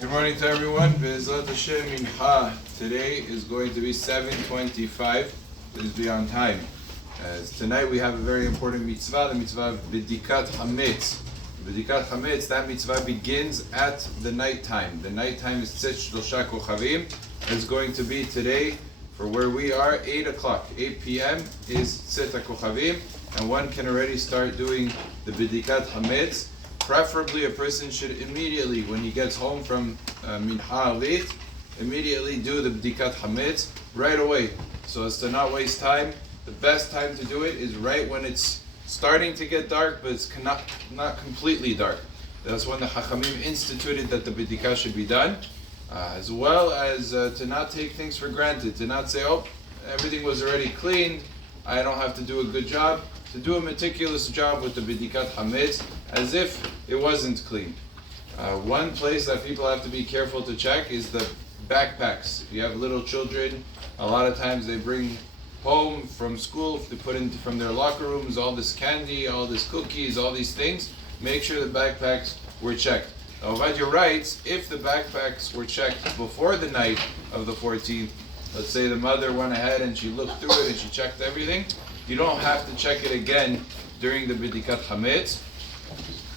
Good morning to everyone. Be'ezrat Hashem Mincha today is going to be 7:25. Please be on time. Tonight we have a very important mitzvah, the mitzvah of B'dikat Chametz. B'dikat Chametz, that mitzvah begins at the night time. The night time is Tzet Shlosha Kochavim. It's going to be today, for where we are, 8 o'clock. 8 p.m. is Tzet HaKochavim, and one can already start doing the B'dikat Chametz. Preferably a person should immediately, when he gets home from Mincha late, immediately do the B'dikat Chametz right away, so as to not waste time. The best time to do it is right when it's starting to get dark, but it's not completely dark. That's when the Chachamim instituted that the B'dikah should be done, as well as to not take things for granted, to not say, oh, everything was already cleaned, I don't have to do a good job. To do a meticulous job with the B'dikat Chametz as if it wasn't clean. One place that people have to be careful to check is the backpacks. If you have little children, a lot of times they bring home from school, they put in from their locker rooms all this candy, all this cookies, all these things. Make sure the backpacks were checked. Now, Ovadia writes, if the backpacks were checked before the night of the 14th, let's say the mother went ahead and she looked through it and she checked everything, you don't have to check it again during the B'dikat Chametz,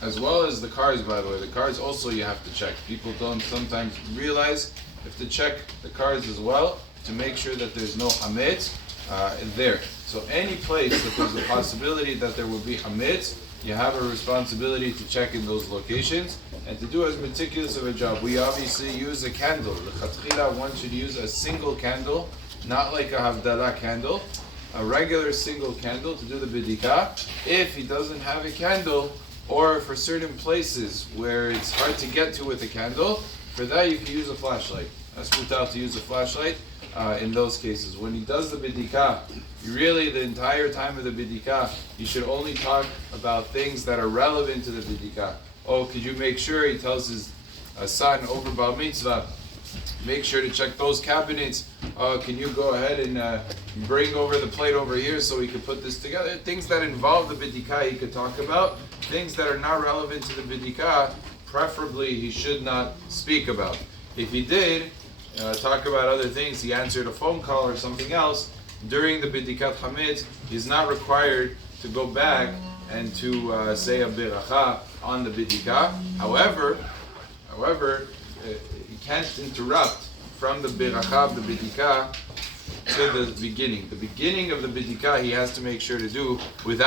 as well as the cars, by the way. The cars also you have to check. People don't sometimes realize you have to check the cars as well to make sure that there's no Chametz there. So any place that there's a possibility that there will be Chametz, you have a responsibility to check in those locations and to do as meticulous of a job. We obviously use a candle. L'chatchila, one should use a single candle, not like a Havdalah candle. A regular single candle to do the bidikah. If he doesn't have a candle, or for certain places where it's hard to get to with a candle, for that you can use a flashlight. That's put out to use a flashlight in those cases. When he does the bidikah, really the entire time of the bidikah, you should only talk about things that are relevant to the bidikah. Oh, could you make sure, he tells his son over Bar Mitzvah, make sure to check those cabinets. Can you go ahead and bring over the plate over here so we can put this together? Things that involve the bidikah he could talk about. Things that are not relevant to the bidikah, preferably he should not speak about. If he did talk about other things, he answered a phone call or something else, during the B'dikat Chametz, he's not required to go back and to say a beracha on the bidikah. However, he can't interrupt from the beracha of the bidikah to the beginning. The beginning of the bidikah he has to make sure to do without